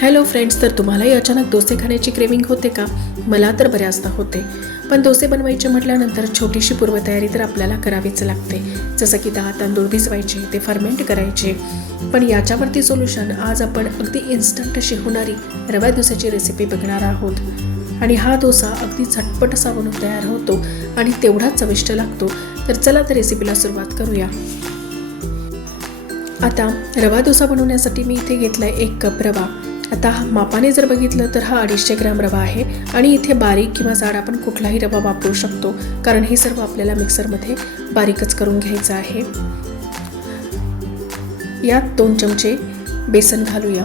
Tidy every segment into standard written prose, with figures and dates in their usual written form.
Hello friends, तर तुम्हालाही अचानक डोसे खाण्याची क्रेविंग होते का? मला तर बऱ्याचदा होते. पण डोसे बनवायचे म्हटल्यानंतर छोटीशी पूर्वतयारी तर आपल्याला करावीच लागते. जसं की 10 तांदूळ भिजवायचे, ते फर्मेंट करायचे. पण याच्यावरती सोल्युशन आज आपण अगदी इन्स्टंट अशी होणारी रवा डोस्याची रेसिपी बघणार आहोत. आणि हा डोसा अगदी झटपट असा बनून तयार होतो आणि तेवढाच चविष्ट लागतो. तर चला तर रेसिपीला सुरुवात करूया. आता रवा डोसा बनवण्यासाठी मी इथे घेतला आहे 1 कप रवा. आता मापाने जर बघितलं तर हा 250 ग्रॅम रवा आहे आणि इथे बारीक किंवा जाड आपण कुठलाही रवा वापरू शकतो, कारण हे सर्व आपल्याला मिक्सरमध्ये बारीकच करून घ्यायचं आहे. यात 2 चमचे बेसन घालूया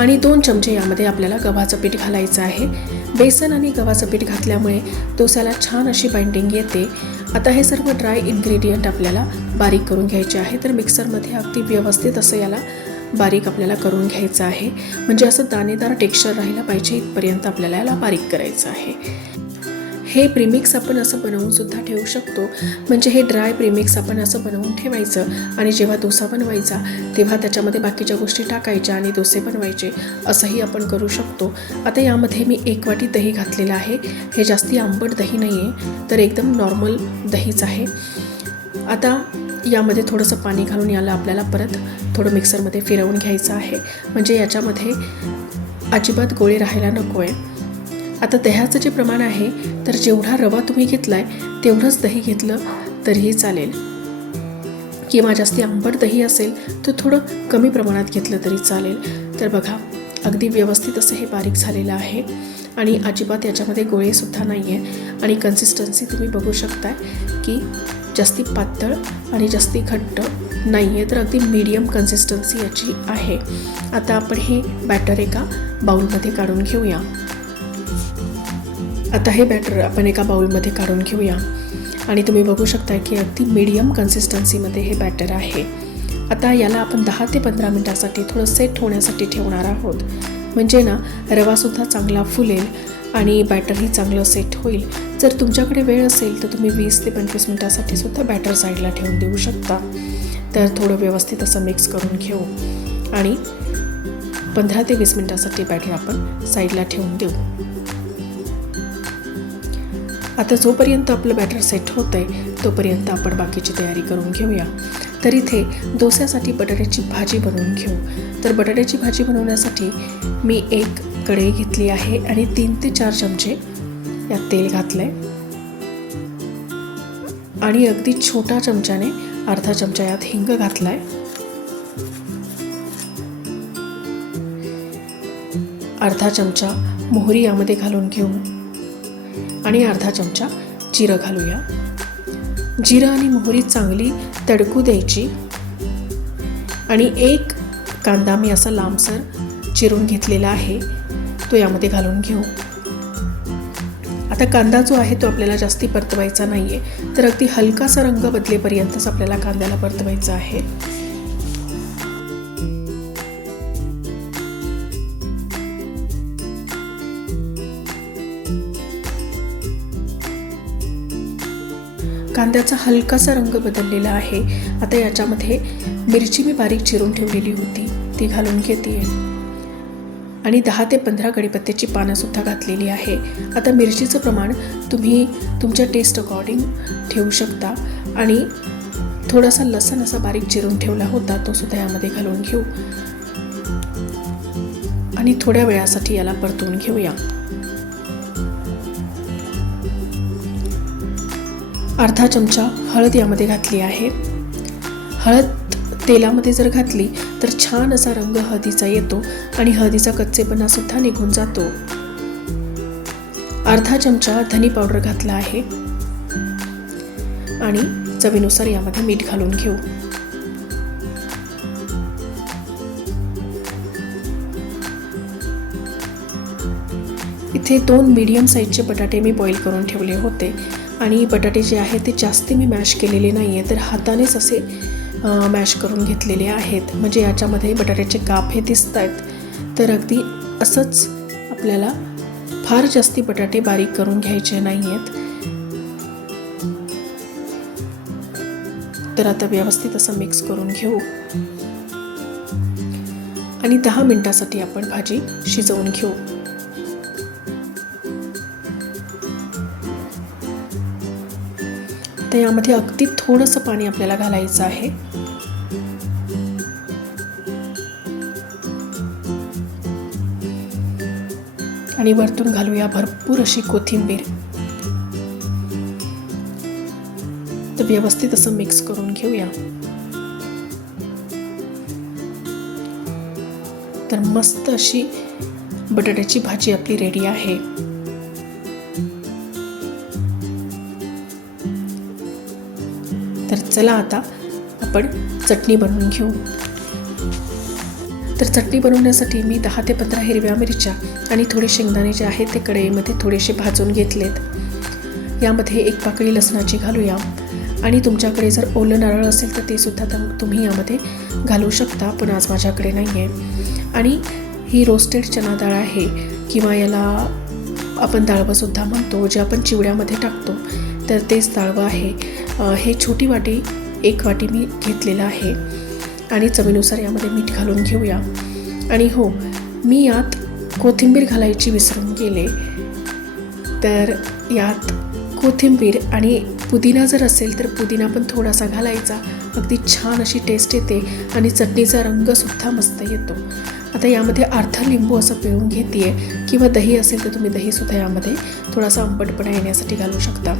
आणि 2 चमचे यामध्ये आपल्याला गव्हाचं पीठ घालायचं आहे. बेसन आणि गव्हाचं पीठ घातल्यामुळे डोस्याला छान अशी बाइंडिंग येते. आता हे सर्व ड्राय इन्ग्रेडियंट आपल्याला बारीक करून घ्यायचे आहे. तर मिक्सरमध्ये अगदी व्यवस्थित असं याला बारीक आपल्याला करून घ्यायचं आहे. म्हणजे असं दाणेदार टेक्स्चर राहिला पाहिजे इथपर्यंत आपल्याला याला बारीक करायचं आहे. हे प्रीमिक्स आपण असं बनवून सुद्धा ठेवू शकतो. म्हणजे हे ड्राय प्रीमिक्स आपण असं बनवून ठेवायचं आणि जेव्हा डोसा बनवायचा तेव्हा त्याच्यामध्ये बाकीच्या गोष्टी टाकायच्या आणि डोसे बनवायचे, असंही आपण करू शकतो. आता यामध्ये मी 1 वाटी दही घातलेलं आहे. हे जास्ती आंबट दही नाही आहे, तर एकदम नॉर्मल दहीच आहे. आता यामध्ये थोडंसं पाणी घालून याला आपल्याला परत थोडं मिक्सरमध्ये फिरवून घ्यायचं आहे. म्हणजे याच्यामध्ये अजिबात गोळे राहायला नको आहे. आता दह्याचं जे प्रमाण आहे, तर जेवढा रवा तुम्ही घेतला आहे तेवढंच दही घेतलं तरीही चालेल, किंवा जास्ती आंबट दही असेल तर थोडं कमी प्रमाणात घेतलं तरी चालेल. तर बघा, अगदी व्यवस्थित असं हे बारीक झालेलं आहे आणि अजिबात याच्यामध्ये गोळेसुद्धा नाही आहे. आणि कन्सिस्टन्सी तुम्ही बघू शकताय की जास्ती पातळ आणि जास्ती घट्ट नाही आहे, तर अगदी मीडियम कन्सिस्टन्सी याची आहे. आता आपण हे बॅटर एका बाउलमध्ये काढून घेऊया. आता हे बॅटर आपण एका बाउलमध्ये काढून घेऊया आणि तुम्ही बघू शकता की अगदी मीडियम कन्सिस्टन्सीमध्ये हे बॅटर आहे. आता याला आपण 10 ते 15 मिनटासाठी थोडं सेट होण्यासाठी ठेवणार आहोत. म्हणजे ना, रवासुद्धा चांगला फुलेल आणि बॅटरही चांगलं सेट होईल. जर तुमच्याकडे वेळ असेल तर तुम्ही 20 ते 25 मिनटासाठी सुद्धा बॅटर साईडला ठेवून देऊ शकता. तर थोडं व्यवस्थित असं मिक्स करून घेऊ आणि 15 ते 20 मिनटासाठी बॅटर आपण साईडला ठेवून देऊ. आता जोपर्यंत आपलं बॅटर सेट होतं आहे तोपर्यंत आपण बाकीची तयारी करून घेऊया. तर इथे डोस्यासाठी बटाट्याची भाजी बनवून घेऊ. तर बटाट्याची भाजी बनवण्यासाठी मी 1 कढई घेतली आहे आणि 3 ते 4 चमचे यात तेल घातलं आहे आणि अगदी छोटा चमच्याने अर्धा चमचा यात हिंग घातला आहे. अर्धा चमचा मोहरी यामध्ये घालून घेऊ आणि अर्धा चमचा जिरं घालूया. जिरं आणि मोहरी चांगली तडकू द्यायची आणि 1 कांदा मी असा लांबसर चिरून घेतलेला आहे, तो यामध्ये घालून घेऊ. आता कांदा जो आहे तो आपल्याला जास्ती परतवायचा नाही आहे, तर अगदी हलकासा रंग बदलेपर्यंतच आपल्याला कांद्याला परतवायचा आहे. कांद्याचा हलकासा रंग बदललेला आहे. आता याच्यामध्ये मिरची मी बारीक चिरून ठेवलेली होती ती घालून घेते आणि 10 ते 15 कढीपत्त्याची पानंसुद्धा घातलेली आहे. आता मिरचीचं प्रमाण तुम्ही तुमच्या टेस्ट अकॉर्डिंग ठेवू शकता आणि थोडासा लसूण असा बारीक चिरून ठेवला होता तो सुद्धा यामध्ये घालून घेऊ आणि थोड्या वेळासाठी याला परतवून घेऊया. अर्धा चमचा हळद यामध्ये घातली आहे. हळद तेलामध्ये जर घातली तर छान असा रंग हळदीचा येतो आणि हळदीचा कच्चेपणा सुद्धा निघून जातो. अर्धा चमचा धनी पावडर घातला आहे आणि चवीनुसार यामध्ये मीठ घालून घेऊ. इथे 2 मीडियम साईजचे बटाटे मी बॉईल करून ठेवले होते आणि बटाटे जे आहेत ते जास्ती मी मॅश केलेले नाही आहे, तर हातानेच असे मॅश करून घेतलेले आहेत. म्हणजे याच्यामध्ये बटाट्याचे काप हे दिसत आहेत. तर अगदी असंच आपल्याला फार जास्ती बटाटे बारीक करून घ्यायचे नाही आहेत. तर आता व्यवस्थित असं मिक्स करून घेऊ आणि 10 मिनिटासाठी आपण भाजी शिजवून घेऊ. तर यामध्ये अगदी थोडंसं पाणी आपल्याला घालायचं आहे. आणि वरतून घालूया भरपूर अशी कोथिंबीर. तर व्यवस्थित असं मिक्स करून घेऊया. तर मस्त अशी बटाट्याची भाजी आपली रेडी आहे. तर चला आता आपण चटणी बनवून घेऊ. तर चटणी बनवण्यासाठी मी 10 ते 15 हिरव्या मिरच्या आणि थोडे शेंगदाणे जे आहेत ते कढईमध्ये थोडेसे भाजून घेतलेत. यामध्ये 1 पाकळी लसणाची घालूया. आणि तुमच्याकडे जर ओलं नारळ असेल तर ते सुद्धा तुम्ही यामध्ये घालू शकता, पण आज माझ्याकडे नाही आहे. आणि ही रोस्टेड चणा डाळ आहे, किंवा याला आपण डाळवंसुद्धा म्हणतो, जे आपण चिवड्यामध्ये टाकतो, तर तेच डाळवं आहे. हे छोटी वाटी 1 वाटी मी घेतलेलं आहे. आणि चवीनुसार यामध्ये मीठ घालून घेऊया. आणि हो, मी यात कोथिंबीर घालायची विसरून गेले. तर यात कोथिंबीर आणि पुदिना जर असेल तर पुदिना पण थोडासा घालायचा. अगदी छान अशी टेस्ट येते आणि चटणीचा रंगसुद्धा मस्त येतो. आता यामध्ये अर्धा लिंबू असं पिळून घेते आहे, किंवा दही असेल तर तुम्ही दहीसुद्धा यामध्ये थोडासा आंबटपणा येण्यासाठी घालू शकता.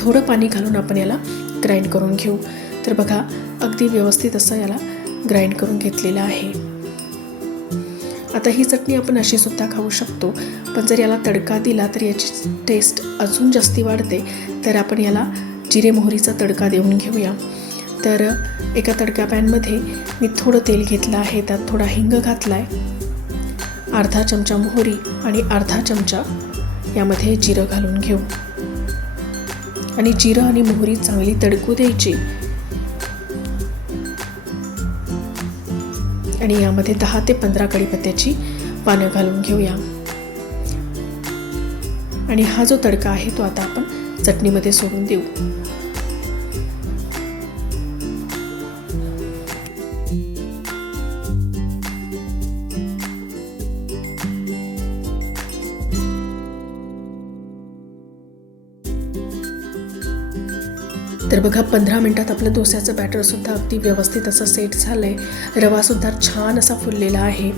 थोडं पाणी घालून आपण याला ग्राइंड करून घेऊ. तर बघा, अगदी व्यवस्थित असं याला ग्राइंड करून घेतलेलं आहे. आता ही चटणी आपण अशी सुद्धा खाऊ शकतो, पण जर याला तडका दिला तर याची टेस्ट अजून जास्ती वाढते. तर आपण याला जिरे मोहरीचा तडका देऊन घेऊया. तर एका तडका पॅनमध्ये मी थोडं तेल घेतलं आहे. त्यात थोडा हिंग घातला आहे, अर्धा चमचा मोहरी आणि अर्धा चमचा यामध्ये जिरं घालून घेऊ. आणि जिरं आणि मोहरी चांगली तडकू द्यायची. आणि यामध्ये 10 ते 15 कढीपत्त्याची पानं घालून घेऊया. आणि हा जो तडका आहे तो आता आपण चटणीमध्ये सोडून देऊ. तर बघा, 15 मिनिटात आपलं डोस्याचं बॅटरसुद्धा अगदी व्यवस्थित असं सेट झालं आहे. रवासुद्धा छान असा फुललेला आहे.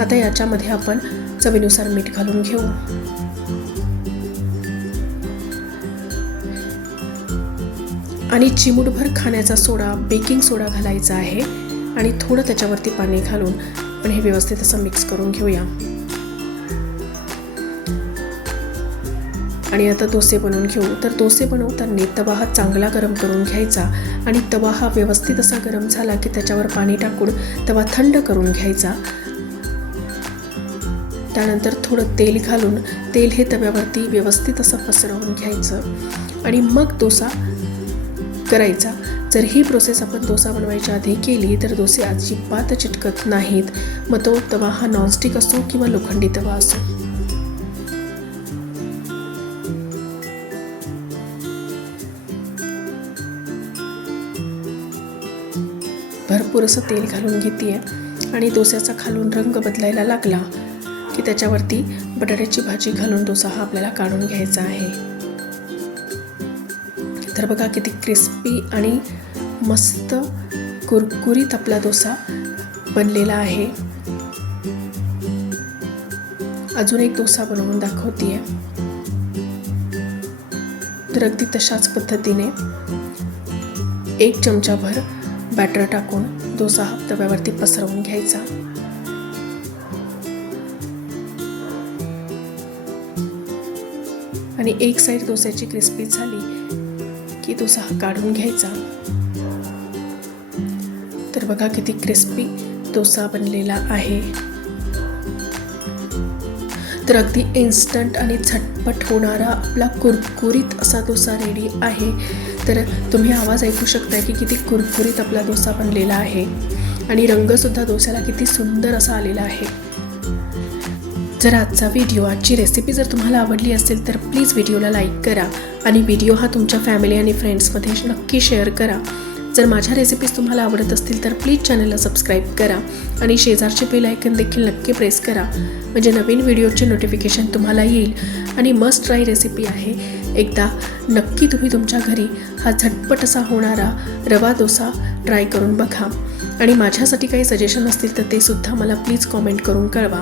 आता याच्यामध्ये आपण चवीनुसार मीठ घालून घेऊ. आणि चिमूटभर खाण्याचा सोडा, बेकिंग सोडा घालायचा आहे. आणि थोडं त्याच्यावरती पाणी घालून आपण हे व्यवस्थित असं मिक्स करून घेऊया. आणि आता डोसे बनवून घेऊ. तर डोसे बनवताना तवा हा चांगला गरम करून घ्यायचा. आणि तवा हा व्यवस्थित असा गरम झाला की त्याच्यावर पाणी टाकून तवा थंड करून घ्यायचा. त्यानंतर थोडं तेल घालून तेल हे तव्यावरती व्यवस्थित असं पसरवून घ्यायचं. आणि मग डोसा करायचा. जर ही प्रोसेस आपण डोसा बनवायच्या आधी केली तर डोसे अजिबात चिटकत नाहीत. मग तो तवा हा नॉनस्टिक असो किंवा लोखंडी तवा असो. भरपूर असं तेल घालून घेते आहे. आणि डोस्याचा खालून रंग बदलायला लागला की त्याच्यावरती बटाट्याची भाजी घालून डोसा हा आपल्याला काढून घ्यायचा आहे. तर बघा, किती क्रिस्पी आणि मस्त कुरकुरीत आपला डोसा बनलेला आहे. अजून एक डोसा बनवून दाखवते आहे. तर अगदी तशाच पद्धतीने 1 चमचाभर बॅटर टाकून डोसा हा तव्यावरती पसरवून घ्यायचा. आणि एक साईड डोस्याची क्रिस्पी झाली की डोसा हा काढून घ्यायचा. तर बघा, किती क्रिस्पी डोसा बनलेला आहे. तर अगदी इन्स्टंट आणि झटपट होणारा आपला कुरकुरीत असा डोसा रेडी आहे. तर तुम्ही आवाज ऐकू शकताय की किती कुरकुरीत आपला डोसा बनलेला आहे. आणि रंगसुद्धा डोस्याला किती सुंदर असा आलेला आहे. जर आजचा व्हिडिओ, आजची रेसिपी जर तुम्हाला आवडली असेल तर प्लीज व्हिडिओला लाईक करा. आणि व्हिडिओ हा तुमच्या फॅमिली आणि फ्रेंड्समध्ये नक्की शेअर करा. जर माझ्या रेसिपीज तुम्हाला आवडत असतील तर प्लीज चॅनलला सबस्क्राईब करा आणि शेजारचे बेल आयकन देखील नक्की प्रेस करा, म्हणजे नवीन व्हिडिओचे नोटिफिकेशन तुम्हाला येईल. आणि मस्ट ट्राय रेसिपी आहे, एकदा नक्की तुम्ही तुमच्या घरी हा झटपट असा होणारा रवा डोसा ट्राय करून बघा. आणि माझ्यासाठी काही सजेशन असतील तर ते सुद्धा मला प्लीज कॉमेंट करून कळवा.